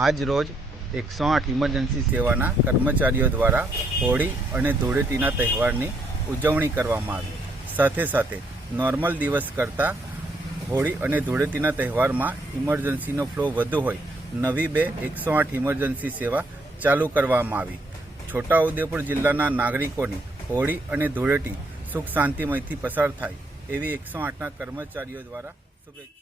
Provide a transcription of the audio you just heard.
આજ રોજ 108 ઇમરજન્સી સેવાના કર્મચારીઓ દ્વારા હોળી અને ધૂળેટીના તહેવારની ઉજવણી કરવામાં આવી। સાથે સાથે નોર્મલ દિવસ કરતાં હોળી અને ધૂળેટીના તહેવારમાં ઇમરજન્સીનો ફ્લો વધુ હોય નવી 108 ઇમરજન્સી સેવા ચાલુ કરવામાં આવી। છોટાઉદેપુર જિલ્લાના નાગરિકોની હોળી અને ધૂળેટી સુખ શાંતિમયથી પસાર થાય એવી 108ના કર્મચારીઓ દ્વારા શુભેચ્છા।